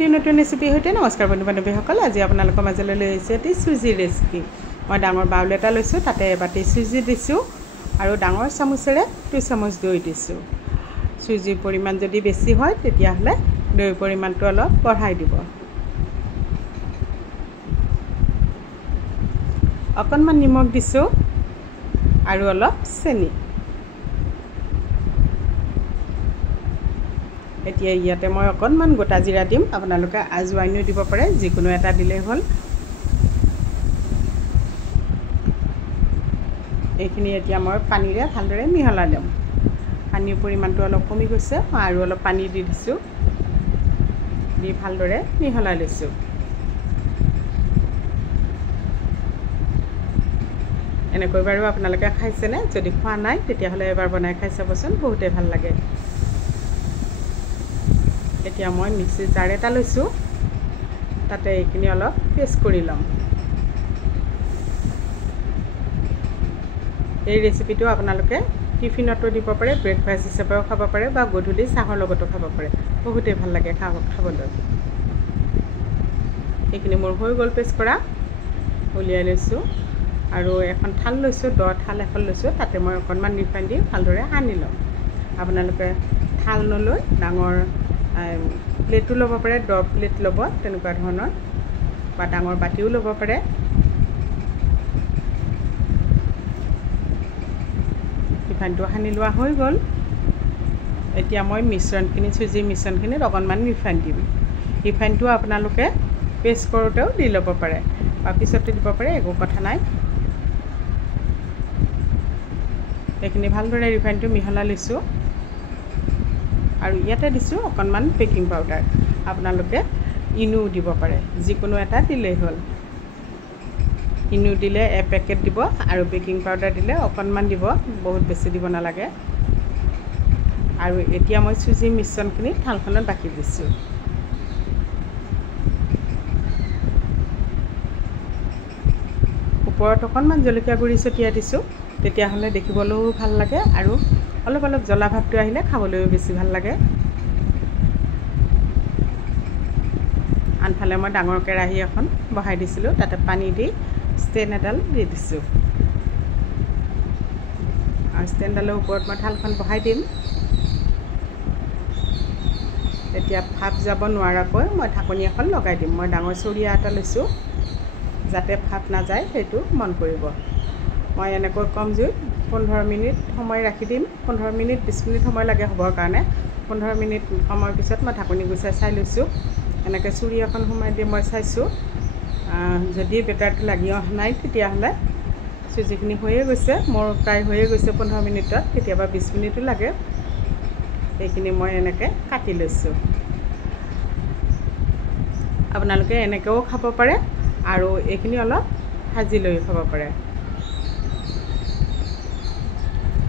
নতুন ৰেচিপি সৈতে নমস্কাৰ বন্ধু বান্ধৱীসকল। আজি আপোনালোকৰ মাজলৈ লৈ আহিছোঁ এটি চুজি ৰেচিপি। মই ডাঙৰ বাউল এটা লৈছোঁ, তাতে এবাটি চুজি দিছোঁ আৰু ডাঙৰ চামুচেৰে 2 চামুচ দৈ দিছোঁ। চুজিৰ পৰিমাণ যদি বেছি হয় তেতিয়াহ'লে দৈৰ পৰিমাণটো অলপ বঢ়াই দিব। অকণমান নিমখ দিছোঁ আৰু অলপ চেনি। এতিয়া ইয়াতে মই অকণমান গোটা জিৰা দিম, আপোনালোকে আজৱাইনো দিব পাৰে, যিকোনো এটা দিলেই হ'ল। এইখিনি এতিয়া মই পানীৰে ভালদৰে মিহলাই ল'ম। পানীৰ পৰিমাণটো অলপ কমি গৈছে, মই আৰু অলপ পানী দি দিছোঁ, দি ভালদৰে মিহলাই লৈছোঁ। এনেকৈ বাৰু আপোনালোকে খাইছেনে? যদি খোৱা নাই তেতিয়াহ'লে এবাৰ বনাই খাই চাবচোন, বহুতেই ভাল লাগে। এতিয়া মই মিক্সি জাৰ এটা লৈছোঁ, তাতে এইখিনি অলপ পেষ্ট কৰি ল'ম। এই ৰেচিপিটো আপোনালোকে টিফিনতো দিব পাৰে, ব্ৰেকফাষ্ট হিচাপেও খাব পাৰে বা গধূলি চাহৰ লগতো খাব পাৰে, বহুতেই ভাল লাগে খাবলৈ। এইখিনি মোৰ হৈ গ'ল পেষ্ট কৰা, উলিয়াই লৈছোঁ আৰু এখন থাল লৈছোঁ, থাল এখন লৈছোঁ, তাতে মই অকণমান ৰিফাইন দি ভালদৰে সানি ল'ম। আপোনালোকে থাল নলৈ ডাঙৰ প্লেটো ল'ব পাৰে, প্লেট ল'ব, তেনেকুৱা ধৰণৰ, বা ডাঙৰ বাতিও ল'ব পাৰে। ৰিফাইনটো সানি লোৱা হৈ গ'ল। এতিয়া মই চুজিৰ মিশ্ৰণখিনিত অকণমান ৰিফাইন দিম। ৰিফাইনটো আপোনালোকে পেষ্ট কৰোঁতেও দি ল'ব পাৰে বা পিছতো দিব পাৰে, একো কথা নাই। এইখিনি ভালদৰে ৰিফাইনটো মিহলাই লৈছোঁ আৰু ইয়াতে দিছোঁ অকণমান বেকিং পাউডাৰ। আপোনালোকে ইনো দিব পাৰে, যিকোনো এটা দিলেই হ'ল। ইনো দিলে এপেকেট দিব আৰু বেকিং পাউডাৰ দিলে অকণমান দিব, বহুত বেছি দিব নালাগে। আৰু এতিয়া মই চুজিৰ মিশ্ৰণখিনি থালখনত বাকি দিছোঁ। ওপৰত অকণমান জলকীয়া গুড়ি ছটিয়াই দিছোঁ, তেতিয়াহ'লে দেখিবলৈও ভাল লাগে আৰু অলপ অলপ জ্বলা ভাৱটো আহিলে খাবলৈও বেছি ভাল লাগে। আনফালে মই ডাঙৰ কেৰাহী এখন বহাই দিছিলোঁ, তাতে পানী দি ষ্টেণ্ড এডাল দি দিছোঁ আৰু ষ্টেণ্ডডালৰ ওপৰত মই থালখন বহাই দিম। তেতিয়া ভাপ যাব নোৱাৰাকৈ মই ঢাকনি এখন লগাই দিম। মই ডাঙৰ চৰিয়া এটা লৈছোঁ, যাতে ভাপ নাযায় সেইটো মন কৰিব। মই এনেকৈ কম জুইত 15 মিনিট সময় ৰাখি দিম। 15 মিনিট 20 মিনিট সময় লাগে হ'বৰ কাৰণে। 15 মিনিট সময়ৰ পিছত মই ঢাকনি গুচাই চাই লৈছোঁ। এনেকৈ চুৰি এখন সোমাই দি মই চাইছোঁ, যদি বেটাৰটো লাগি অহা নাই তেতিয়াহ'লে চুজিখিনি হৈয়ে গৈছে। মোৰ প্ৰায় হৈয়ে গৈছে 15 মিনিটত, কেতিয়াবা 20 মিনিটো লাগে। এইখিনি মই এনেকৈ কাটি লৈছোঁ। আপোনালোকে এনেকৈও খাব পাৰে আৰু এইখিনি অলপ ভাজি লৈ খাব পাৰে।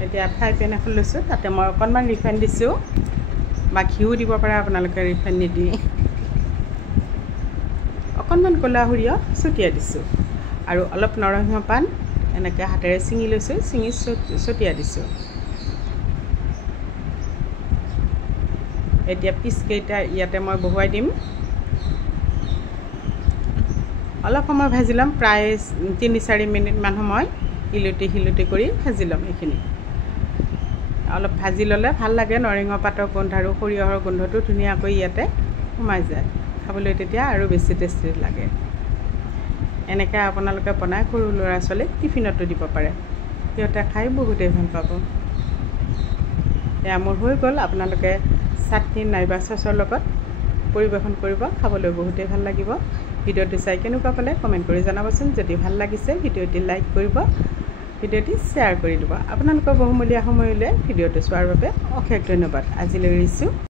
এতিয়া ফ্ৰাই পেন এখন লৈছোঁ, তাতে মই অকণমান ৰিফাইন দিছোঁ বা ঘিউ দিব পাৰে আপোনালোকে ৰিফাইন নিদি। অকণমান ক'লা সৰিয়হ ছটিয়াই দিছোঁ আৰু অলপ নৰসিংহ পাত এনেকৈ হাতেৰে ছিঙি লৈছোঁ, ছিঙি ছটিয়াই দিছোঁ। এতিয়া পিচকেইটা ইয়াতে মই বহুৱাই দিম। অলপ সময় ভাজি ল'ম, প্ৰায় 3-4 মিনিটমান সময় ইলুটি কৰি ভাজি ল'ম। এইখিনি অলপ ভাজি ল'লে ভাল লাগে, নৰসিংহ পাতৰ গোন্ধ আৰু সৰিয়হৰ গোন্ধটো ধুনীয়াকৈ ইয়াতে সোমাই যায়, খাবলৈ তেতিয়া আৰু বেছি টেষ্টি লাগে। এনেকৈ আপোনালোকে বনাই সৰু ল'ৰা ছোৱালীক টিফিনতো দিব পাৰে, সিহঁতে খাই বহুতেই ভাল পাব। এয়া মোৰ হৈ গ'ল। আপোনালোকে চাটনি নাইবা চচৰ লগত পৰিৱেশন কৰিব, খাবলৈ বহুতেই ভাল লাগিব। ভিডিঅ'টো চাই কেনেকুৱা পালে কমেণ্ট কৰি জনাবচোন। যদি ভাল লাগিছে ভিডিঅ'টি লাইক কৰিব, ভিডিঅ'টি শ্বেয়াৰ কৰি দিব। আপোনালোকৰ বহুমূলীয়া সময় উলিয়াই ভিডিঅ'টো চোৱাৰ বাবে অশেষ ধন্যবাদ। আজিলৈ এৰিছোঁ।